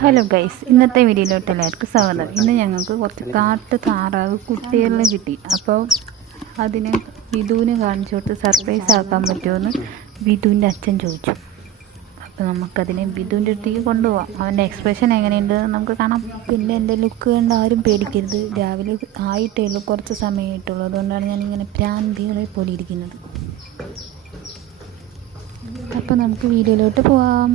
Hello guys ഇന്നത്തെ വീഡിയോയിലോട്ട് എല്ലാവർക്കും സ്വാഗതം. ഇന്ന് ഞങ്ങൾക്ക് കുറച്ച് കാട്ട് താറാവ് കുട്ടികളെ കിട്ടി. അപ്പോൾ അതിന് വിധുവിന് കാണിച്ചു കൊടുത്ത് സർപ്രൈസ് ആക്കാൻ പറ്റുമെന്ന് വിധുവിന്റെ അച്ഛൻ ചോദിച്ചു. അപ്പോൾ നമുക്കതിനെ വിധുവിന്റെ അടുത്തേക്ക് കൊണ്ടുപോകാം അവന്റെ എക്സ്പ്രഷൻ എങ്ങനെയുണ്ട് നമുക്ക് കാണാം. പിന്നെ എന്റെ ലുക്ക് കണ്ട് ആരും പേടിക്കരുത്. രാവിലെ ആയിട്ടേ ഉള്ളൂ കുറച്ച് സമയമായിട്ടുള്ളൂ. അതുകൊണ്ടാണ് ഞാനിങ്ങനെ പ്രാന്തികളെ പോലെ ഇരിക്കുന്നത്. അപ്പോൾ നമുക്ക് വീഡിയോയിലോട്ട് പോവാം.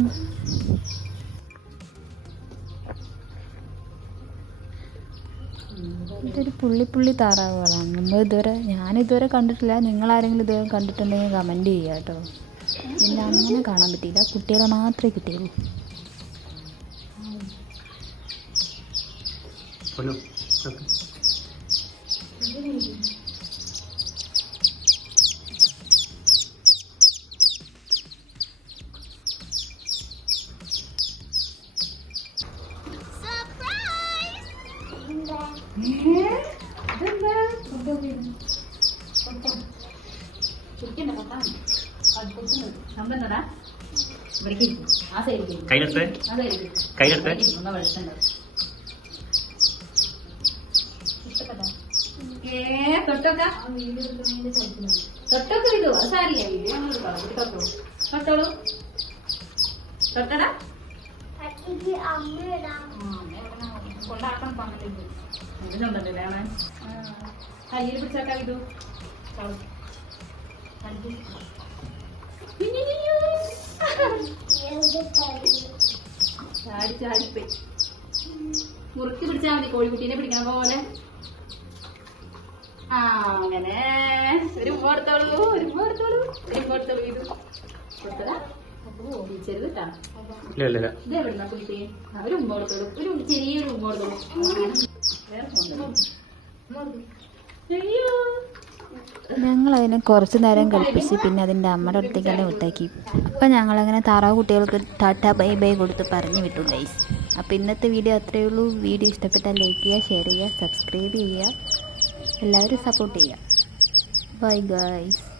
ഇതൊരു പുള്ളി പുള്ളി താറാവുകളാണ്. നമ്മൾ ഇതുവരെ ഞാനിതുവരെ കണ്ടിട്ടില്ല. നിങ്ങളാരെങ്കിലും ഇതുവരെ കണ്ടിട്ടുണ്ടെങ്കിൽ കമന്റ് ചെയ്യുക കേട്ടോ. പിന്നെ അങ്ങനെ കാണാൻ പറ്റിയില്ല. കുട്ടികളെ മാത്രമേ കിട്ടിയുള്ളൂ. Bueno, ok. കയ്യിലെടുത്ത് കയ്യിലെടുത്ത് തൊട്ടൊക്കെ വിടുവോ സാരിയാ വീഡിയോ തൊട്ടോളൂ തൊട്ടടാ കൊണ്ടാക്കണം പങ്കിട്ട് ഇതിനുണ്ടല്ലേ കാണാൻ കയ്യിൽ പിടിച്ചാക്കാൻ വിടൂ ചാടി ചാടിപ്പോയി മുറുക്കി പിടിച്ചാൽ മതി കോഴിക്കുട്ടീനെ പിടിക്കണ പോലെ. ആ അങ്ങനെ. ഒരു പോർത്തോളൂ ഒരു പോർത്തോളൂ ഒരു പോർത്തോളൂ എടുത്തോളൂ ഇത് കൊടുത്തതാ. ഇല്ല ഇല്ല ഒരു ഉമ്മ കൊടുത്തോളൂ ഒരു ചെറിയൊരു ഉമ്മ കൊടുത്തോളൂ ഞങ്ങൾ അതിനെ കുറച്ച് നേരം കളിപ്പിച്ച് പിന്നെ അതിന്റെ അമ്മയുടെ അടുത്തേക്ക് തന്നെ വിട്ടാക്കി. അപ്പം ഞങ്ങളങ്ങനെ താറാവ് കുട്ടികൾക്ക് ടാറ്റ ബൈ ബൈ കൊടുത്ത് പറഞ്ഞു വിട്ടു ഗൈസ് അപ്പോൾ ഇന്നത്തെ വീഡിയോ അത്രയേ ഉള്ളൂ. വീഡിയോ ഇഷ്ടപ്പെട്ടാൽ ലൈക്ക് ചെയ്യുക ഷെയർ ചെയ്യുക സബ്സ്ക്രൈബ് ചെയ്യുക. എല്ലാവരും സപ്പോർട്ട് ചെയ്യുക. Bye guys